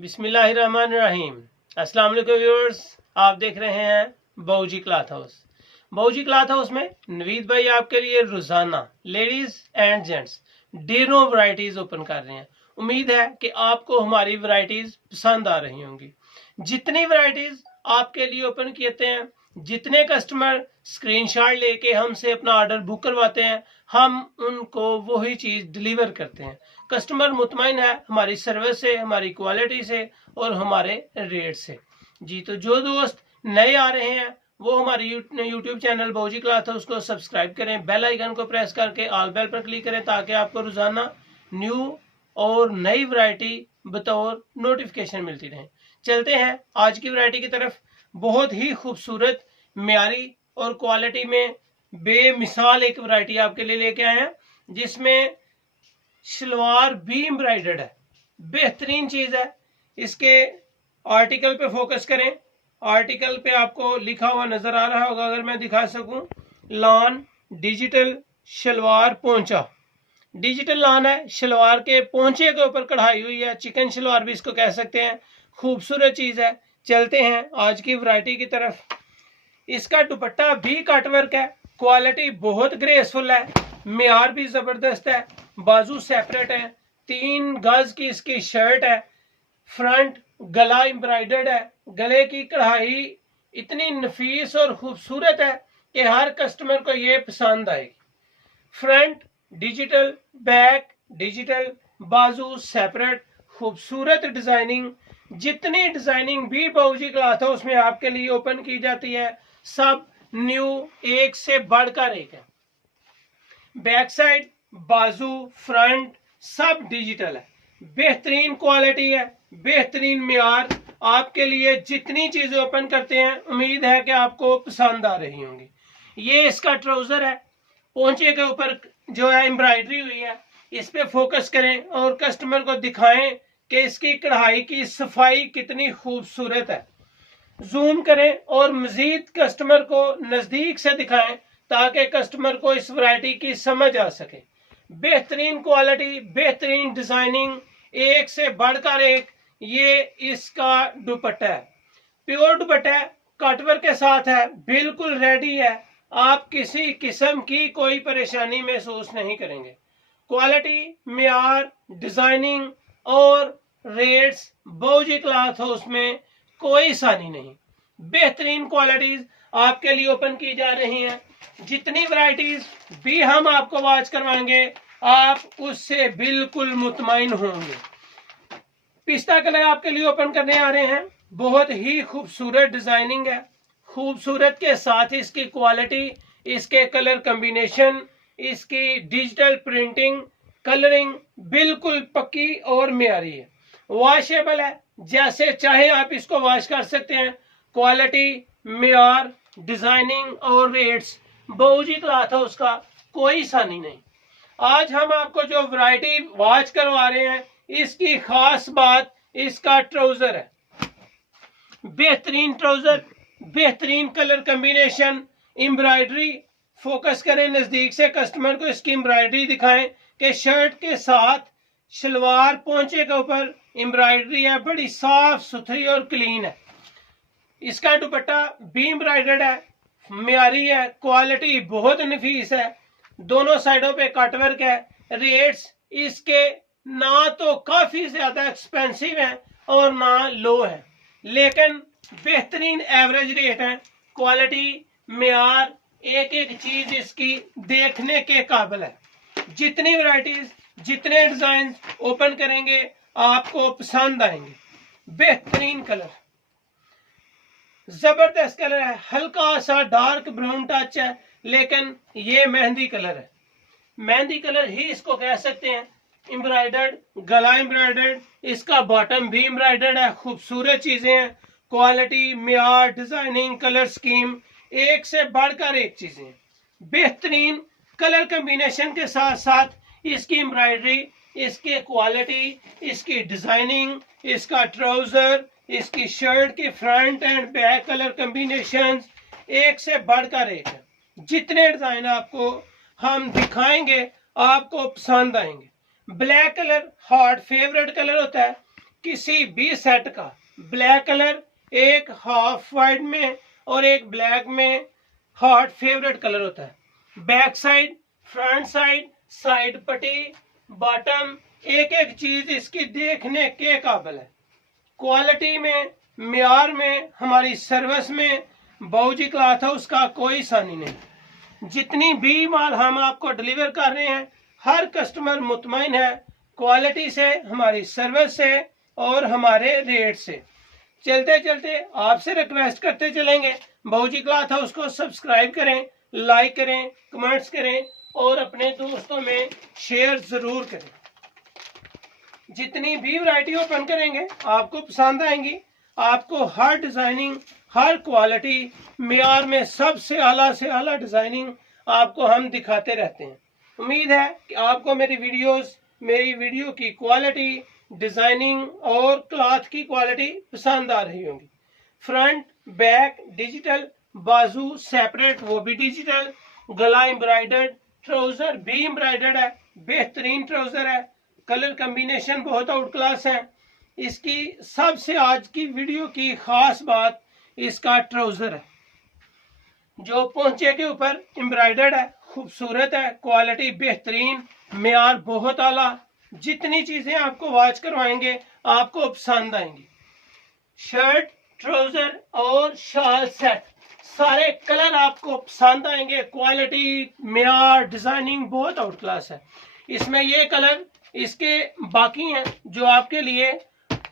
बिस्मिल्लाहिर्रहमानिर्रहीम। अस्सलाम वालेकुम व्यूअर्स, आप देख रहे हैं बाऊजी क्लॉथ हाउस। बाऊजी क्लॉथ हाउस में नवीद भाई आपके लिए रोजाना लेडीज एंड जेंट्स ढेरों वैरायटीज ओपन कर रहे हैं। उम्मीद है कि आपको हमारी वैरायटीज पसंद आ रही होंगी। जितनी वैरायटीज आपके लिए ओपन किए हैं, जितने कस्टमर स्क्रीनशॉट लेके हमसे अपना ऑर्डर बुक करवाते हैं, हम उनको वही चीज डिलीवर करते हैं। कस्टमर मुतमईन है हमारी सर्विस से, हमारी क्वालिटी से और हमारे रेट से। जी तो जो दोस्त नए आ रहे हैं वो हमारे यूट्यूब चैनल बाऊजी क्लॉथ हाउस उसको सब्सक्राइब करें, बेल आइकन को प्रेस करके ऑल बेल पर क्लिक करें ताकि आपको रोजाना न्यू और नई वैरायटी बतौर नोटिफिकेशन मिलती रहे। चलते हैं आज की वैरायटी की तरफ। बहुत ही खूबसूरत म्यारी और क्वालिटी में बेमिसाल एक वैरायटी आपके लिए लेके आए हैं, जिसमें शलवार भी एम्ब्रॉयडर्ड है। बेहतरीन चीज है। इसके आर्टिकल पे फोकस करें। आर्टिकल पे आपको लिखा हुआ नजर आ रहा होगा, अगर मैं दिखा सकूं, लॉन डिजिटल शलवार पोंचा। डिजिटल लॉन है, शलवार के पोंचे के ऊपर कढ़ाई हुई है, चिकन शलवार भी इसको कह सकते हैं। खूबसूरत चीज है। चलते हैं आज की वैरायटी की तरफ। इसका दुपट्टा भी कटवर्क है, क्वालिटी बहुत ग्रेसफुल है, म्यार भी जबरदस्त है, बाजू सेपरेट है, 3 गज की इसकी शर्ट है, फ्रंट गला एम्ब्रॉयडर्ड है, गले की कढ़ाई इतनी नफीस और खूबसूरत है कि हर कस्टमर को ये पसंद आएगी। फ्रंट डिजिटल, बैक डिजिटल, बाजू सेपरेट, खूबसूरत डिजाइनिंग। जितनी डिजाइनिंग भी बाऊजी क्लॉथ हाउस में आपके लिए ओपन की जाती है सब न्यू, एक से बढ़कर एक है। बैक साइड, बाजू, फ्रंट सब डिजिटल है। बेहतरीन क्वालिटी है, बेहतरीन म्यार। आपके लिए जितनी चीजें ओपन करते हैं उम्मीद है कि आपको पसंद आ रही होंगी। ये इसका ट्राउजर है, पोंचे के ऊपर जो है एम्ब्रॉयडरी हुई है। इस पे फोकस करें और कस्टमर को दिखाएं कि इसकी कढ़ाई की सफाई कितनी खूबसूरत है। जूम करें और मजीद कस्टमर को नजदीक से दिखाएं ताकि कस्टमर को इस वैरायटी की समझ आ सके। बेहतरीन क्वालिटी, बेहतरीन डिजाइनिंग, एक से बढ़कर एक। ये इसका दुपट्टा है, प्योर दुपट्टा है, कटवर्क के साथ है, बिल्कुल रेडी है। आप किसी किस्म की कोई परेशानी महसूस नहीं करेंगे। क्वालिटी, म्यार, डिजाइनिंग और रेट्स बाऊजी क्लॉथ हाउस में कोई सानी नहीं। बेहतरीन क्वालिटीज आपके लिए ओपन की जा रही हैं। जितनी वैरायटीज भी हम आपको वॉच करवाएंगे आप उससे बिल्कुल मुतमईन होंगे। पिस्ता कलर आपके लिए ओपन करने आ रहे हैं। बहुत ही खूबसूरत डिजाइनिंग है, खूबसूरत के साथ इसकी क्वालिटी, इसके कलर कॉम्बिनेशन, इसकी डिजिटल प्रिंटिंग, कलरिंग बिल्कुल पक्की और म्यारी है। वॉशेबल है, जैसे चाहे आप इसको वॉश कर सकते हैं। क्वालिटी, म्यार, डिजाइनिंग और रेट्स बाऊजी क्लॉथ हाउस का कोई सानी नहीं। आज हम आपको जो वैरायटी वॉच करवा रहे हैं इसकी खास बात इसका ट्राउजर है। बेहतरीन ट्राउजर, बेहतरीन कलर कॉम्बिनेशन, एम्ब्रॉयडरी। फोकस करें नजदीक से, कस्टमर को इसकी एम्ब्रॉयडरी दिखाएं कि शर्ट के साथ शलवार पोंचे के ऊपर एम्ब्रॉयडरी है, बड़ी साफ सुथरी और क्लीन है। इसका दुपट्टा भी एम्ब्रॉयडर्ड है, म्यारी है, क्वालिटी बहुत नफीस है, दोनों साइडों पे कटवर्क है। रेट्स इसके ना तो काफी ज्यादा एक्सपेंसिव है और ना लो है, लेकिन बेहतरीन एवरेज रेट है। क्वालिटी, म्यार, एक एक चीज इसकी देखने के काबिल है। जितनी वैरायटीज, जितने डिजाइन ओपन करेंगे आपको पसंद आएंगे। बेहतरीन कलर, जबरदस्त कलर है, हल्का सा डार्क ब्राउन टच है, लेकिन ये मेहंदी कलर है। मेहंदी कलर ही इसको कह सकते हैं। एम्ब्रॉयडर्ड, गला एम्ब्रॉयडर्ड, इसका बॉटम भी एम्ब्रॉयडर्ड है। खूबसूरत चीजें हैं। क्वालिटी, म्यार, डिजाइनिंग, कलर स्कीम, एक से बढ़कर एक चीजें। बेहतरीन कलर कॉम्बिनेशन के साथ साथ इसकी एम्ब्रॉयडरी, इसकी क्वालिटी, इसकी डिजाइनिंग, इसका ट्राउजर, इसकी शर्ट के front end back colour combination एक से बढ़कर एक है। जितने डिजाइन आपको हम दिखाएंगे आपको पसंद आएंगे। Black colour hot favourite colour होता है, किसी भी सेट का ब्लैक कलर, एक हाफ वाइट में और एक ब्लैक में हॉट फेवरेट कलर होता है। Back side, front side, side पट्टी, बॉटम, एक एक चीज इसकी देखने के काबिल है। क्वालिटी में, म्यार में, हमारी सर्विस में बाऊजी क्लॉथ हाउस का कोई सानी नहीं। जितनी भी माल हम आपको डिलीवर कर रहे हैं, हर कस्टमर मुतमईन है क्वालिटी से, हमारी सर्विस से और हमारे रेट से। चलते चलते आपसे रिक्वेस्ट करते चलेंगे, बाऊजी क्लॉथ हाउस को सब्सक्राइब करें, लाइक करें, कमेंट्स करें और अपने दोस्तों में शेयर जरूर करें। जितनी भी वैरायटी ओपन करेंगे आपको पसंद आएंगी। आपको हर डिजाइनिंग, हर क्वालिटी, मेयार में सबसे आला से आला डिजाइनिंग आपको हम दिखाते रहते हैं। उम्मीद है कि आपको मेरी वीडियो की क्वालिटी, डिजाइनिंग और क्लॉथ की क्वालिटी पसंद आ रही होंगी। फ्रंट बैक डिजिटल, बाजू सेपरेट वो भी डिजिटल, गला एम्ब्रॉयडर्ड, ट्राउजर भी एम्ब्रॉयडर्ड है, बेहतरीन ट्राउजर है, कलर कॉम्बिनेशन बहुत आउट क्लास है। इसकी सबसे आज की वीडियो की खास बात इसका ट्राउजर है, जो पोंचे के ऊपर एम्ब्रॉयडर्ड है, खूबसूरत है, क्वालिटी बेहतरीन, मेयार बहुत आला। जितनी चीजें आपको वॉच करवाएंगे आपको पसंद आएंगी। शर्ट, ट्राउजर और शाल सेट सारे कलर आपको पसंद आएंगे। क्वालिटी, मेयार, डिजाइनिंग बहुत आउट क्लास है। इसमें ये कलर इसके बाकी हैं जो आपके लिए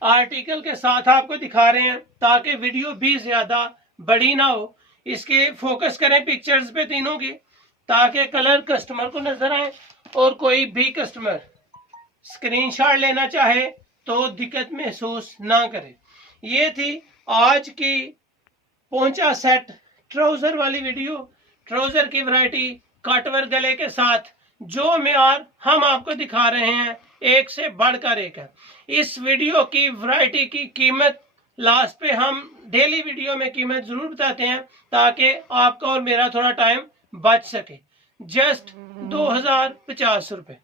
आर्टिकल के साथ आपको दिखा रहे हैं, ताकि वीडियो भी ज्यादा बड़ी ना हो। इसके फोकस करें पिक्चर्स पे तीनों की, ताकि कलर कस्टमर को नजर आए और कोई भी कस्टमर स्क्रीनशॉट लेना चाहे तो दिक्कत महसूस ना करे। ये थी आज की पोंचा सेट ट्राउजर वाली वीडियो। ट्राउजर की वैरायटी कटवर गले के साथ जो मेयार हम आपको दिखा रहे हैं, एक से बढ़कर एक है। इस वीडियो की वैरायटी की कीमत लास्ट पे हम डेली वीडियो में कीमत जरूर बताते हैं, ताकि आपका और मेरा थोड़ा टाइम बच सके। जस्ट 2050 रुपए।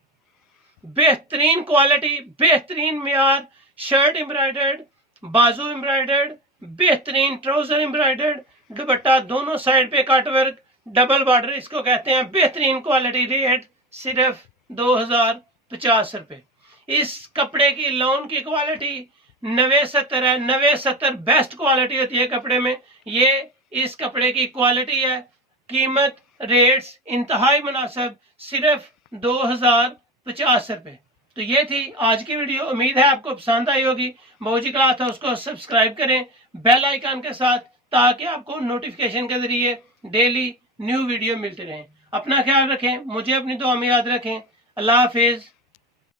बेहतरीन क्वालिटी, बेहतरीन मेयार, शर्ट एम्ब्रॉयडर्ड, बाजू एम्ब्रॉयडर्ड, बेहतरीन ट्राउजर एम्ब्रॉयडर्ड, दुपट्टा दोनों साइड पे कट वर्क, डबल बॉर्डर इसको कहते हैं। बेहतरीन क्वालिटी, रेट सिर्फ 2050 रुपए। इस कपड़े की लॉन की क्वालिटी 90-70 है। 90-70 बेस्ट क्वालिटी होती है कपड़े में। ये इस कपड़े की क्वालिटी है। कीमत, रेट्स इंतहाई मुनासिब, सिर्फ 2050 रुपए। तो ये थी आज की वीडियो। उम्मीद है आपको पसंद आई होगी। बाऊजी क्लॉथ हाउस को सब्सक्राइब करें बेल आइकन के साथ, ताकि आपको नोटिफिकेशन के जरिए डेली न्यू वीडियो मिलते रहें। अपना ख्याल रखें, मुझे अपनी दुआ में याद रखें। अल्लाह हाफिज।